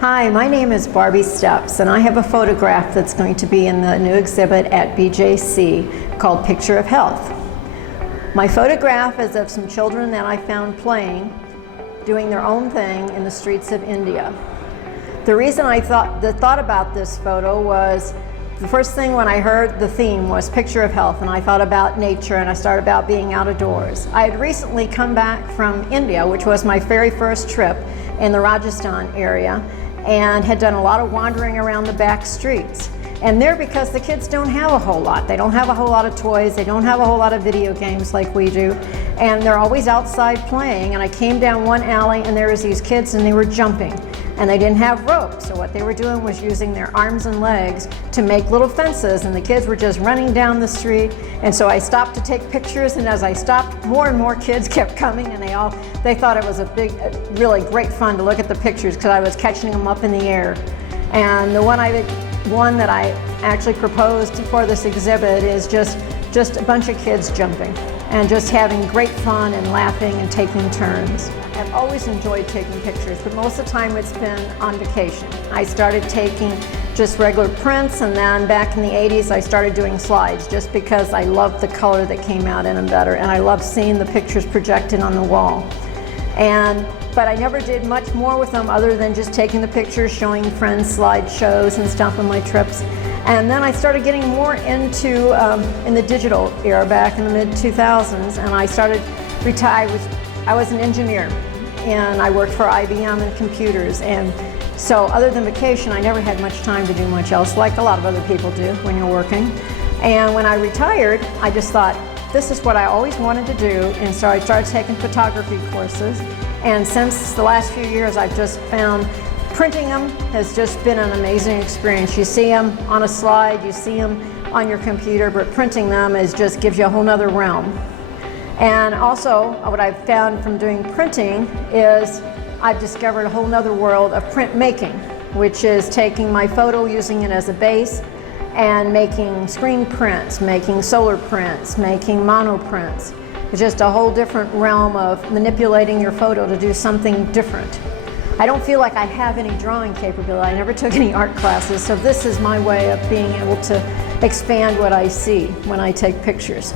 Hi, my name is Barbie Steps, and I have a photograph that's going to be in the new exhibit at BJC called Picture of Health. My photograph is of some children that I found playing, doing their own thing in the streets of India. The reason I thought about this photo was the first thing when I heard the theme was Picture of Health, and I thought about nature and I started about being outdoors. I had recently come back from India, which was my very first trip in the Rajasthan area, and had done a lot of wandering around the back streets. And there, because the kids don't have a whole lot. They don't have a whole lot of toys, they don't have a whole lot of video games like we do, and they're always outside playing. And I came down one alley and there was these kids and they were jumping. And they didn't have ropes, so what they were doing was using their arms and legs to make little fences, and the kids were just running down the street. And so I stopped to take pictures, and as I stopped, more and more kids kept coming, and they thought it was really great fun to look at the pictures because I was catching them up in the air. And the one that I actually proposed for this exhibit is just a bunch of kids jumping and just having great fun and laughing and taking turns. I've always enjoyed taking pictures, but most of the time it's been on vacation. I started taking just regular prints, and then back in the 80s I started doing slides just because I loved the color that came out in them better, and I loved seeing the pictures projected on the wall. But I never did much more with them other than just taking the pictures, showing friends slideshows and stuff on my trips. And then I started getting more into in the digital era back in the mid-2000s, and I was an engineer, and I worked for IBM and computers, and so other than vacation I never had much time to do much else, like a lot of other people do when you're working. And when I retired, I just thought, this is what I always wanted to do, and so I started taking photography courses. And since the last few years, I've just found printing them has just been an amazing experience. You see them on a slide, you see them on your computer, but printing them just gives you a whole nother realm. And also, what I've found from doing printing is I've discovered a whole nother world of printmaking, which is taking my photo, using it as a base, and making screen prints, making solar prints, making mono prints. It's just a whole different realm of manipulating your photo to do something different. I don't feel like I have any drawing capability. I never took any art classes, so this is my way of being able to expand what I see when I take pictures.